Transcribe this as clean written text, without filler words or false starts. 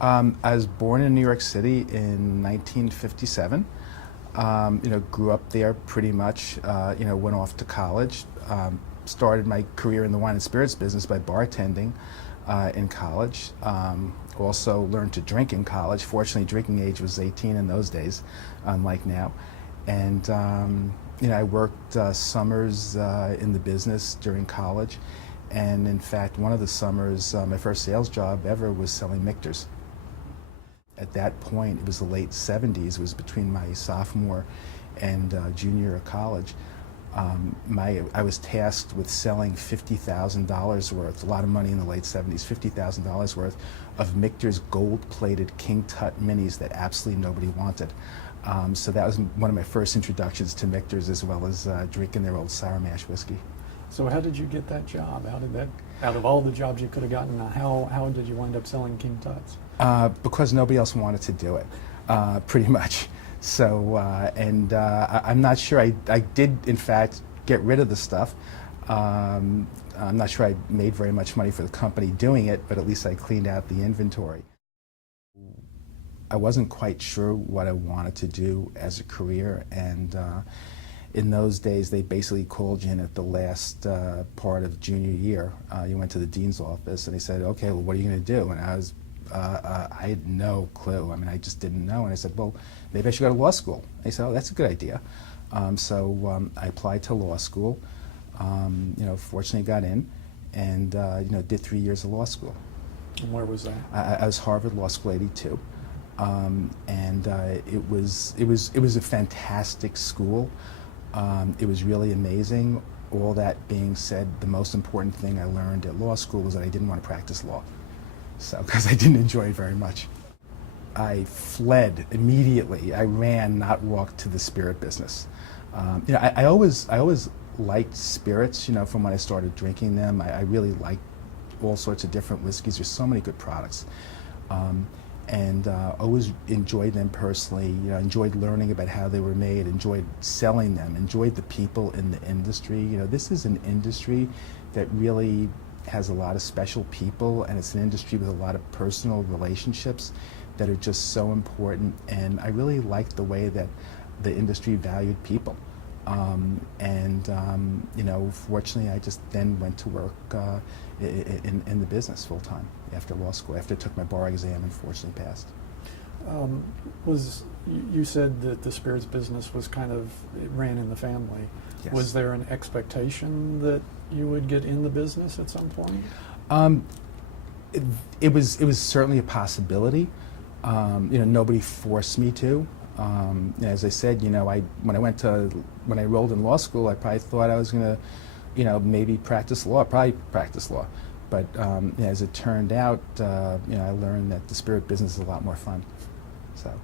I was born in New York City in 1957. Grew up there pretty much. Went off to college. Started my career in the wine and spirits business by bartending in college. Also learned to drink in college. Fortunately, drinking age was 18 in those days, unlike now. And I worked summers in the business during college. And in fact, one of the summers, my first sales job ever was selling Michters. At that point, it was the late 70s, it was between my sophomore and junior year of college. I was tasked with selling $50,000 worth, a lot of money in the late 70s, $50,000 worth of Michter's gold-plated King Tut minis that absolutely nobody wanted. So that was one of my first introductions to Michters, as well as drinking their old sour mash whiskey. So how did you get that job? Out of all the jobs you could have gotten, how did you wind up selling King Tuts? Because nobody else wanted to do it, pretty much. So, I'm not sure, I did in fact get rid of the stuff. I'm not sure I made very much money for the company doing it, but at least I cleaned out the inventory. I wasn't quite sure what I wanted to do as a career, and in those days they basically called you in at the last part of junior year. You went to the dean's office and they said, okay, well, what are you going to do? And I had no clue. I mean, I just didn't know. And I said, well, maybe I should go to law school. They said, oh, that's a good idea. So I applied to law school. Fortunately got in, and did 3 years of law school. And where was that? I was Harvard Law School '82, and it was a fantastic school. It was really amazing. All that being said, the most important thing I learned at law school was that I didn't want to practice law. So, because I didn't enjoy it very much. I fled immediately. I ran, not walked, to the spirit business. I always liked spirits, from when I started drinking them. I really liked all sorts of different whiskeys. There's so many good products. And always enjoyed them personally, enjoyed learning about how they were made, enjoyed selling them, enjoyed the people in the industry. This is an industry that really has a lot of special people, and it's an industry with a lot of personal relationships that are just so important, and I really liked the way that the industry valued people. Fortunately, I just then went to work in the business full time after law school, after I took my bar exam and fortunately passed. You said that the spirits business was it ran in the family. Yes. Was there an expectation that you would get in the business at some point? It was certainly a possibility. Nobody forced me to. As I said, when I enrolled in law school, I probably thought I was going to, maybe practice law, But as it turned out, I learned that the spirit business is a lot more fun. So.